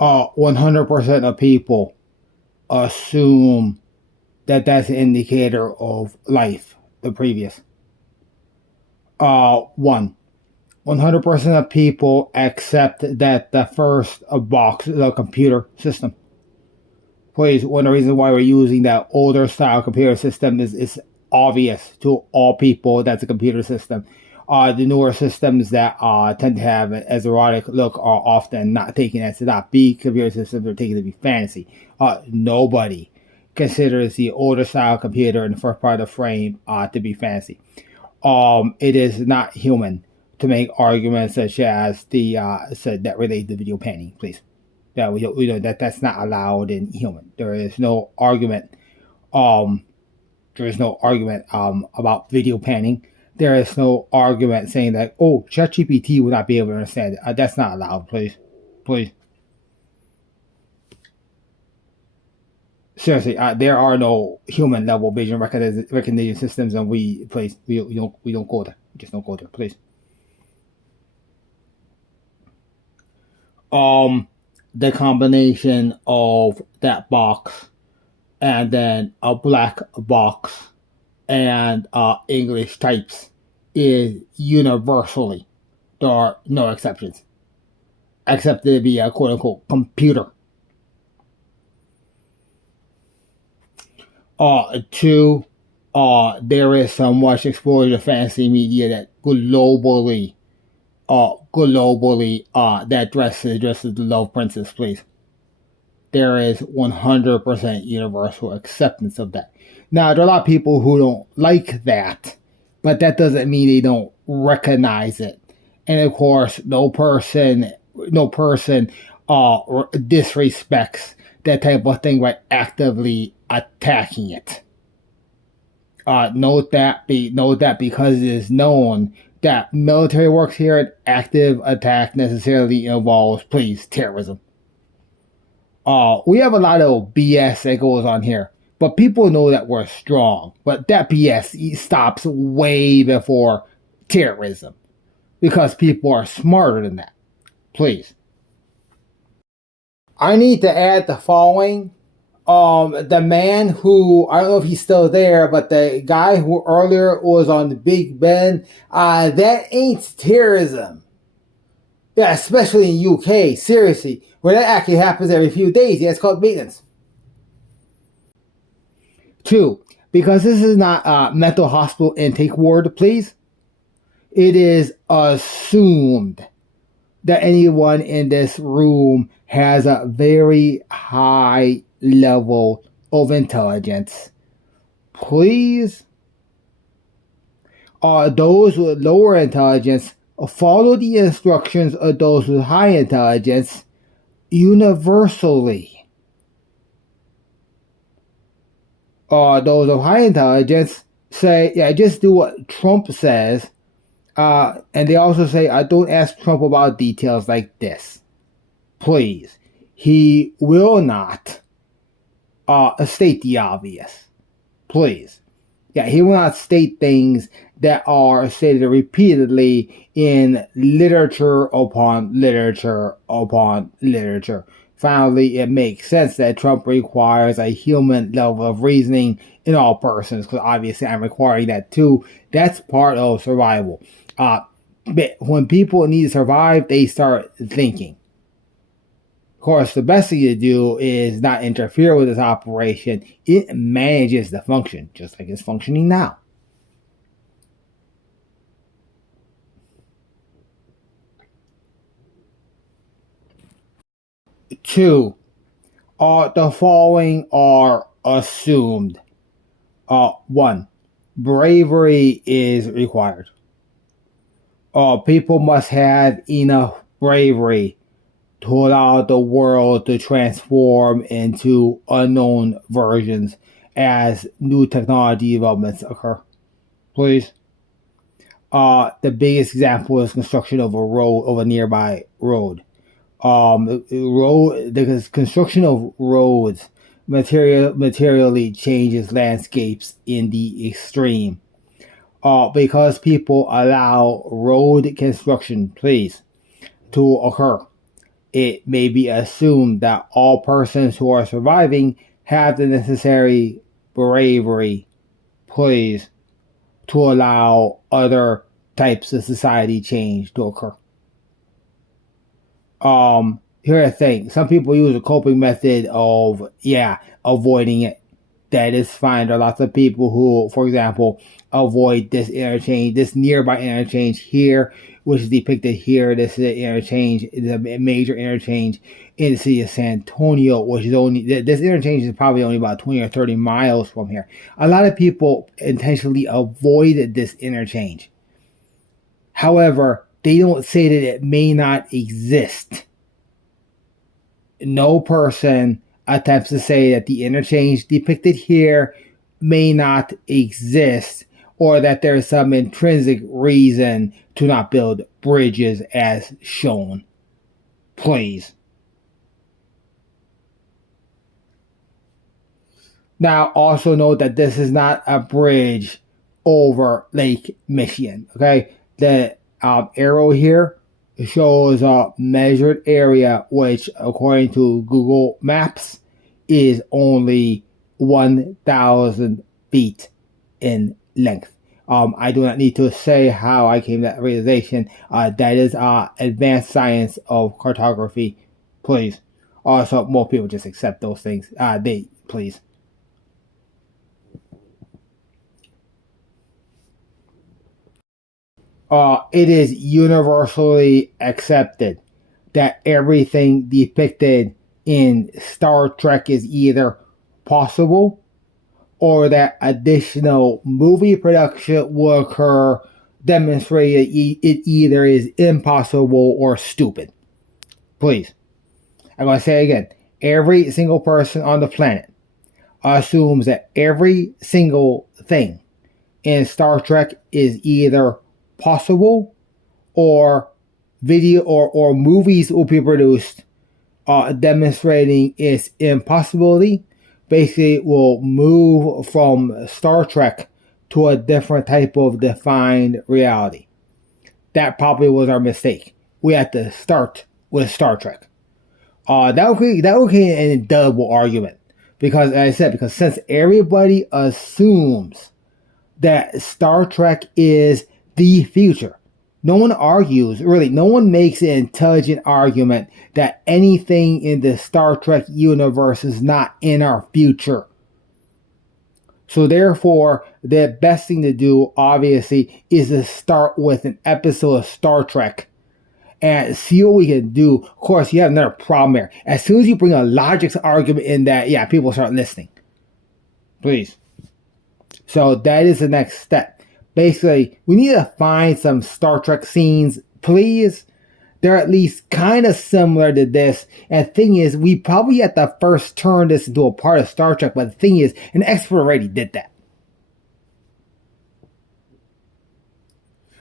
100% of people assume that that's an indicator of life, the previous. 100% of people accept that the first box is a computer system. Please, one of the reasons why we're using that older style computer system is obvious to all people that's a computer system. The newer systems that tend to have as erotic look are often not taken as to not be computer systems, they're taken to be fantasy. Nobody considers the older style computer in the first part of the frame to be fantasy. It is not human to make arguments such as that relate to video painting, please. That we know that's not allowed in human. There is no argument. There is no argument about video panning. There is no argument saying that ChatGPT will not be able to understand it. That's not allowed, please, please. Seriously, there are no human level vision recognition systems, and we don't go there. We just don't go there, please. The combination of that box and then a black box and English types is universally, there are no exceptions, except to be a quote unquote computer. Two, there is so much exposure to fantasy media that globally that dresses the love princess, please. There is 100% universal acceptance of that. Now, there are a lot of people who don't like that, but that doesn't mean they don't recognize it. And of course, no person disrespects that type of thing by actively attacking it. Note that because it is known that military works here, an active attack necessarily involves, please, terrorism. We have a lot of BS that goes on here, but people know that we're strong. But that BS stops way before terrorism because people are smarter than that. Please. I need to add the following. The man who, I don't know if he's still there, but the guy who earlier was on the Big Ben, that ain't terrorism. Yeah, especially in UK, seriously, where that actually happens every few days. Yeah, it's called maintenance. Two, because this is not a mental hospital intake ward, please, it is assumed that anyone in this room has a very high level of intelligence. Please, those with lower intelligence follow the instructions of those with high intelligence universally. Those of high intelligence say, yeah, just do what Trump says. And they also say, don't ask Trump about details like this. Please. He will not state the obvious. Please. Yeah, he will not state things that are stated repeatedly in literature upon literature upon literature. Finally, it makes sense that Trump requires a human level of reasoning in all persons, because obviously I'm requiring that too. That's part of survival. But when people need to survive, they start thinking. Of course, the best thing to do is not interfere with this operation. It manages the function, just like it's functioning now. Two, the following are assumed. One, bravery is required. People must have enough bravery to allow the world to transform into unknown versions as new technology developments occur. Please. The biggest example is construction of a nearby road. The construction of roads materially changes landscapes in the extreme. Because people allow road construction, please, to occur. it may be assumed that all persons who are surviving have the necessary bravery, please, to allow other types of society change to occur. Here's the thing. Some people use a coping method of, avoiding it. That is fine. There are lots of people who, for example, avoid this interchange, this nearby interchange here, which is depicted here. This is an interchange, a major interchange in the city of San Antonio, which is this interchange is probably only about 20 or 30 miles from here. A lot of people intentionally avoid this interchange. However, they don't say that it may not exist. No person attempts to say that the interchange depicted here may not exist, or that there is some intrinsic reason to not build bridges as shown. Please. Now, also note that this is not a bridge over Lake Michigan. Okay, the arrow here shows a measured area, which, according to Google Maps, is only 1,000 feet in length. I do not need to say how I came to that realization. That is advanced science of cartography. Please. Also, more people just accept those things. Please. It is universally accepted that everything depicted in Star Trek is either possible, or that additional movie production will occur demonstrating it either is impossible or stupid. Please. I'm going to say it again. Every single person on the planet assumes that every single thing in Star Trek is either possible, or video or movies will be produced demonstrating its impossibility. Basically, will move from Star Trek to a different type of defined reality. That probably was our mistake. We had to start with Star Trek. That would create an indelible argument, because, as I said, because since everybody assumes that Star Trek is the future, no one argues, really, no one makes an intelligent argument that anything in the Star Trek universe is not in our future. So therefore, the best thing to do, obviously, is to start with an episode of Star Trek and see what we can do. Of course, you have another problem here. As soon as you bring a logic argument in that, people start listening. Please. So that is the next step. Basically, we need to find some Star Trek scenes, please. They're at least kind of similar to this. And the thing is, we probably at the first turn this into a part of Star Trek, but the thing is, an expert already did that.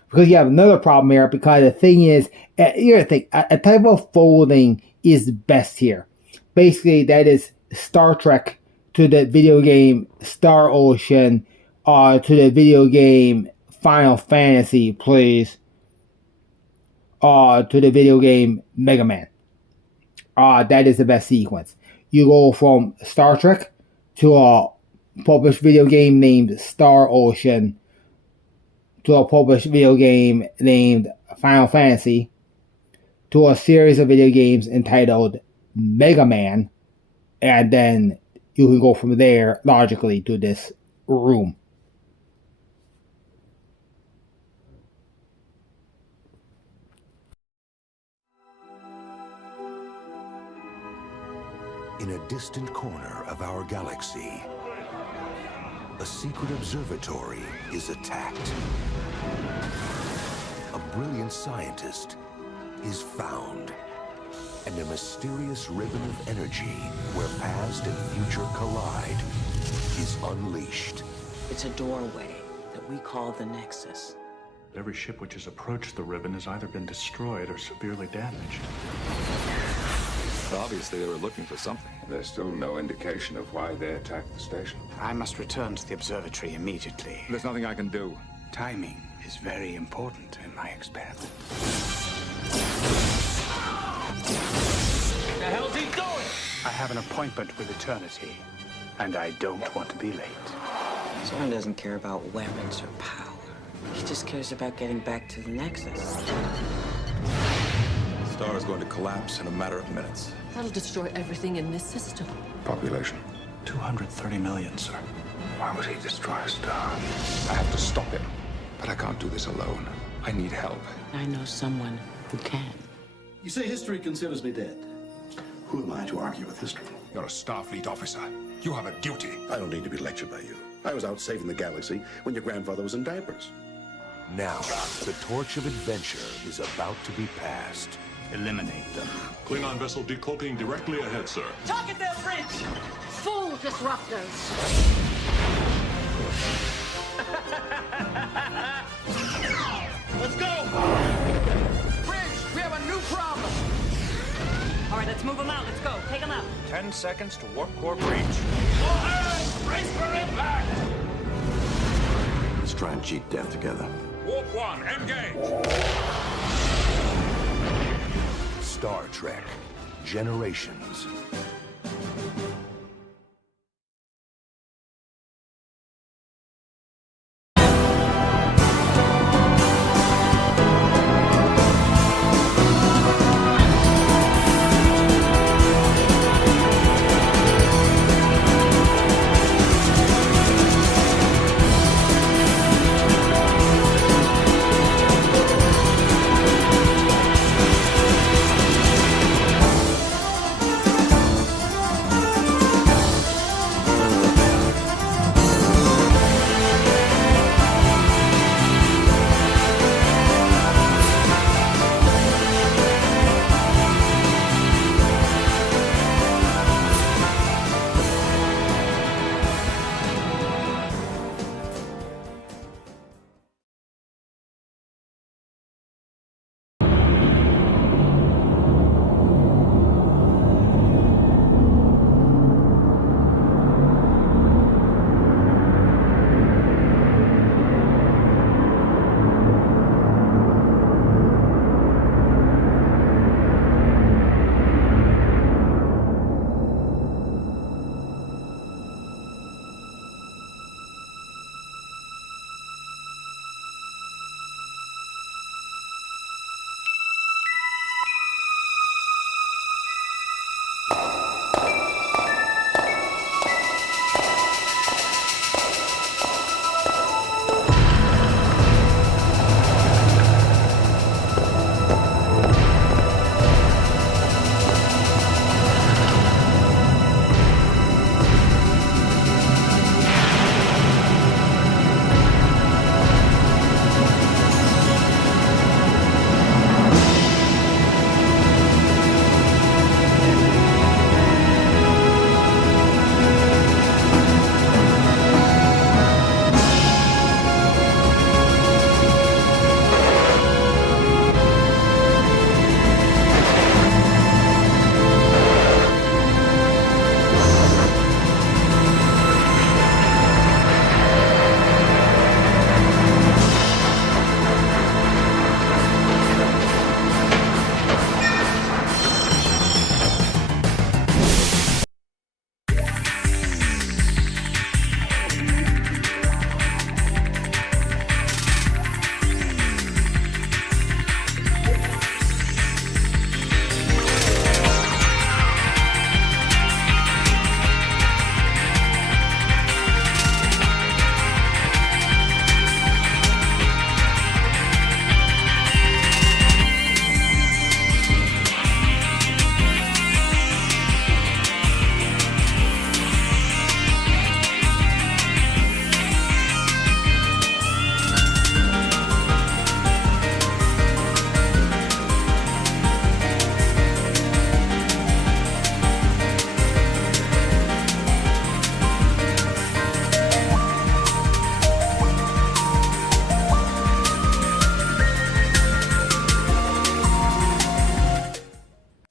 Because you have another problem here, because the thing is, a type of folding is best here. Basically, that is Star Trek to the video game Star Ocean, to the video game Final Fantasy, please. To the video game Mega Man. That is the best sequence. You go from Star Trek to a published video game named Star Ocean, to a published video game named Final Fantasy, to a series of video games entitled Mega Man, and then you can go from there logically to this room. In a distant corner of our galaxy, a secret observatory is attacked. A brilliant scientist is found, and a mysterious ribbon of energy where past and future collide is unleashed. It's a doorway that we call the Nexus. Every ship which has approached the ribbon has either been destroyed or severely damaged. Obviously, they were looking for something. There's still no indication of why they attacked the station. I must return to the observatory immediately. There's nothing I can do. Timing is very important in my experiment. have an appointment with eternity, and I don't want to be late. Soren doesn't care about weapons or power. He just cares about getting back to the Nexus. The star is going to collapse in a matter of minutes. That'll destroy everything in this system. Population. 230 million, sir. Why would he destroy a star? I have to stop him. But I can't do this alone. I need help. I know someone who can. You say history considers me dead. Who am I to argue with history? You're a Starfleet officer. You have a duty. I don't need to be lectured by you. I was out saving the galaxy when your grandfather was in diapers. Now, the torch of adventure is about to be passed. Eliminate them. Klingon vessel decloaking directly ahead, sir. Target their bridge! Full disruptors! Let's go! Bridge, we have a new problem! All right, let's move them out. Let's go. Take them out. 10 seconds to warp core breach. Brace for impact! Let's try and cheat death together. Warp 1, engage! Star Trek Generations.